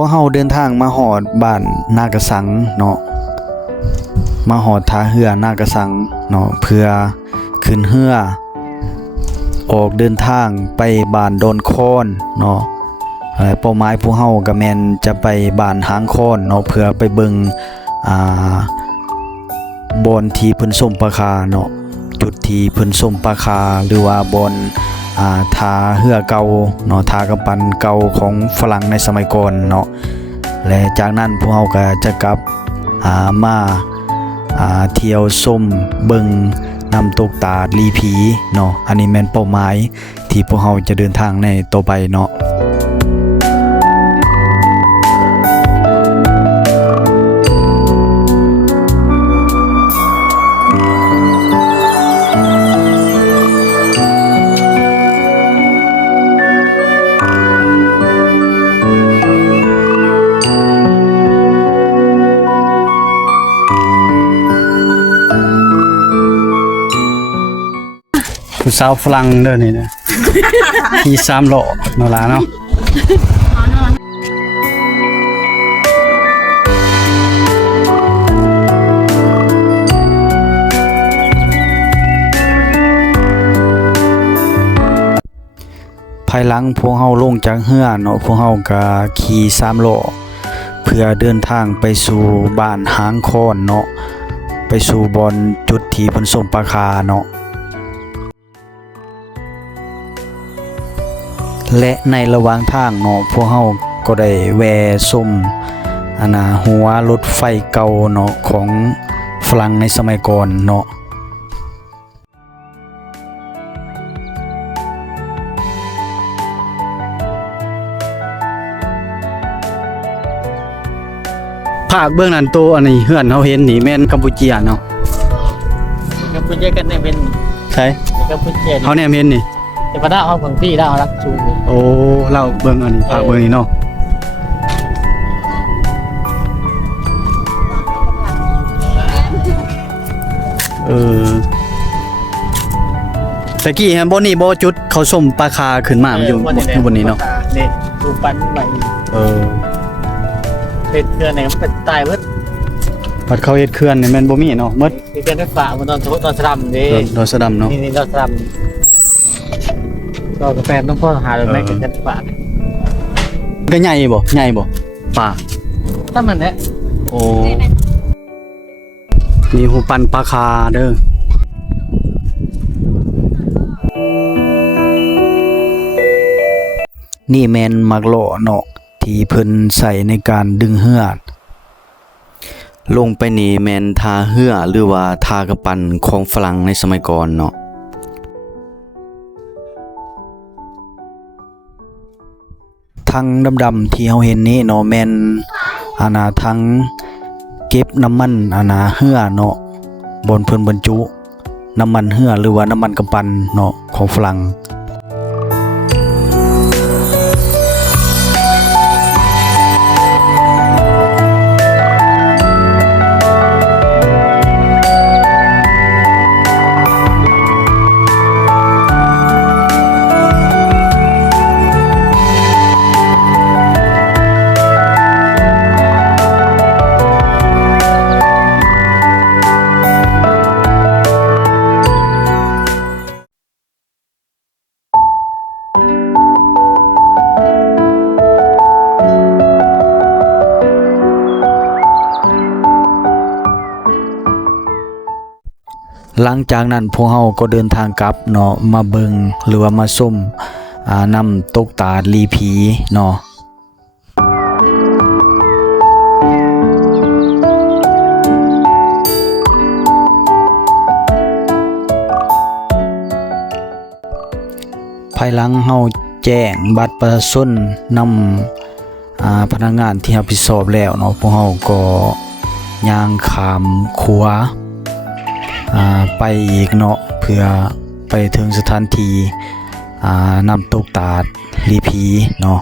วกเฮาเดินทางมาฮอดบ้านนากระสังเนาะมาฮอดท่าเรือนากระสังเนาะเพื่อขึ้นเรือออกเดินทางไปบ้านโดนโคนเนาะเป้าหมายพวกเฮาก็แม่นจะไปบ้านหางโคนเนาะเพื่อไปเบิ่งบอนที่เพิ่นส้มปลาคาเนาะจุดที่เพิ่นส้มปลาคาหรือว่าบอนท่าเรือเก่าเนาะท่ากำปั้นเก่าของฝรั่งในสมัยก่อนเนาะและจากนั้นพวกเฮาก็จะกลับมาเที่ยวส้มเบิ่งน้ำตกตาดลีผีเนาะอันนี้แม่นเป้าหมายที่พวกเฮาจะเดินทางในต่อไปเนาะผู้สาวฝรั่งเด้อนี่นะ ขี่3ล้อเนาะล่ะเนาะภายหลังพวกเฮาลงจากเรือเนาะพวกเฮาก็ขี่3ล้อเพื่อเดินทางไปสู่บ้านหางคอนเนาะไปสู่บอนจุดที่เพิ่นส่งปลาคาเนาะและในระหว่างทางเนาะพวกเฮาก็ได้แวะชมหัวรถไฟเก่าเนาะของฝรั่งในสมัยก่อนเนาะภาคเบื้องนั้นตัวอันนี้เฮือนเฮาเห็นนี่แม่นกัมพูเชียเนาะกัมพูเชียกันเนี่ยเป็นใช่กัมพูเชียเฮาแนมเห็นนี่แต่ว่าเอาของพี่เอารักชูโอ้เราเบิ่งอันนี้ภาคเบิ่งนี่เนาะตะกี้ฮะบ่นี่บ่จุดเขาส่มปลาคาขึ้นมามันอยู่บนนี้เนาะนี่ดูปั้นใหม่เป็นเขื่อนไหนมันเป็นตายเบิดบัดเขาเฮ็ดเขื่อนนี่แม่นบ่มีเนาะหมดเขื่อนไฟฟ้ามันตอนสลัมนี่ตอนสลัมเนาะนี่ตอนสลัมก็กาแฟต้องพ่อหาเลยไหมเขื่อนไฟฟ้าก็ใหญ่บ่ป่าถ้ามันเนี่ยโอ้มีหูปันปลาคาเด้อนี่แม่นมักโลเนาะที่เพิ่นใส่ในการดึงเหือลงไปนี่แม่นท่าเหือหรือว่าท่ากำปั้นของฝรั่งในสมัยก่อนเนาะทั้งดำๆที่เฮาเห็นนี้เนาะแม่นทั้งเก็บน้ำมันเหือเนาะบนเพิ่นบรรจุน้ำมันเหือหรือว่าน้ำมันกำปั้นเนาะของฝรั่งหลังจากนั้นพวกเฮาก็เดินทางกลับเนาะมาเบิงหรือว่ามาส้มน้ำตกตาดลีผีเนาะภายหลังเฮาแจ้งบัตรประชาชนนำพนักงานที่รับผิดชอบแล้วเนาะพวกเฮาก็ย่างข้ามขัวไปอีกเนาะเพื่อไปถึงสถานที่น้ำตกตาดลีผีเนาะ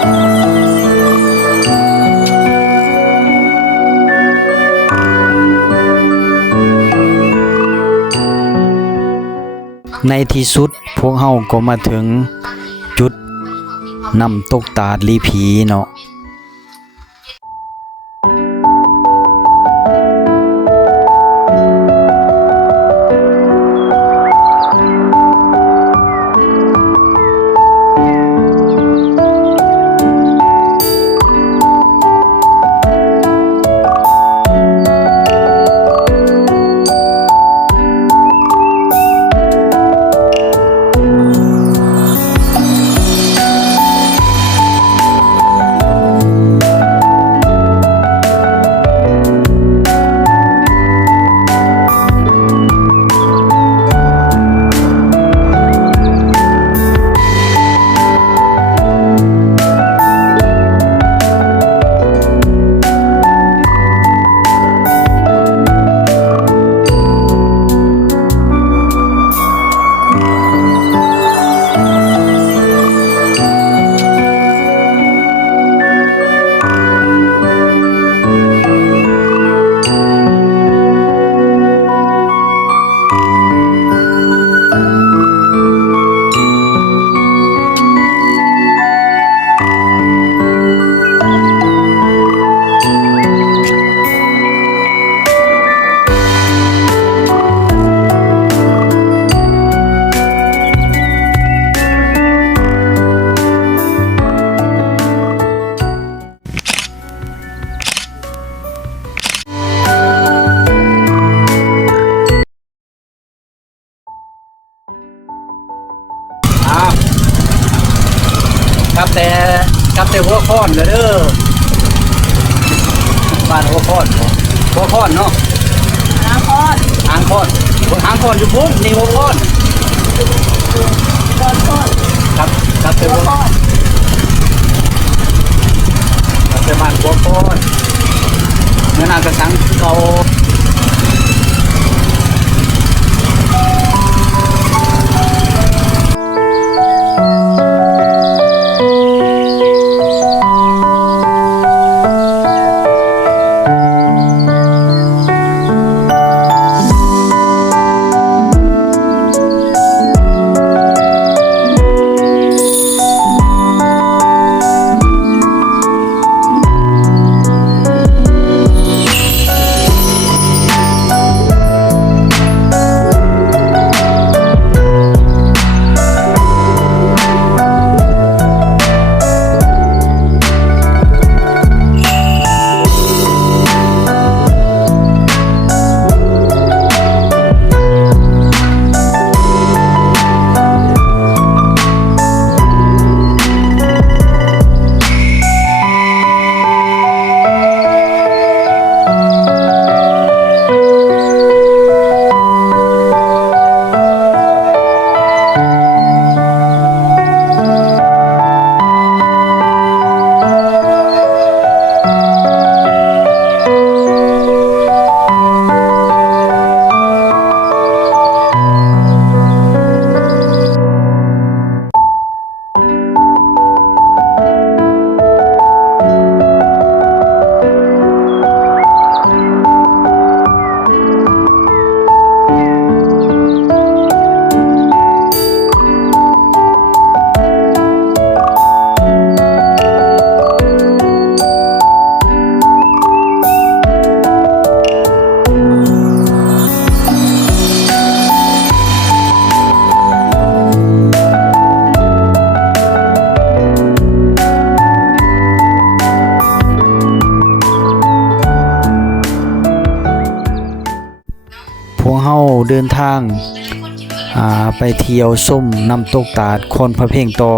เ ในที่สุดพวกเฮาก็มาถึงจุดน้ำตกตาดลีผีเนาะกับแต่หัวค้อนเด้อบ้านหัวค้อนเนาะหางค้อนอยู่พุ่นนี่หัวค้อนครับแต่หัวค้อนกับแต่บ้านหัวค้อนเมื่อนานกระสังเขา พวกเฮาเดินทางไปเที่ยวส้มน้ำตกตาดคอนพระเพ่งต่อ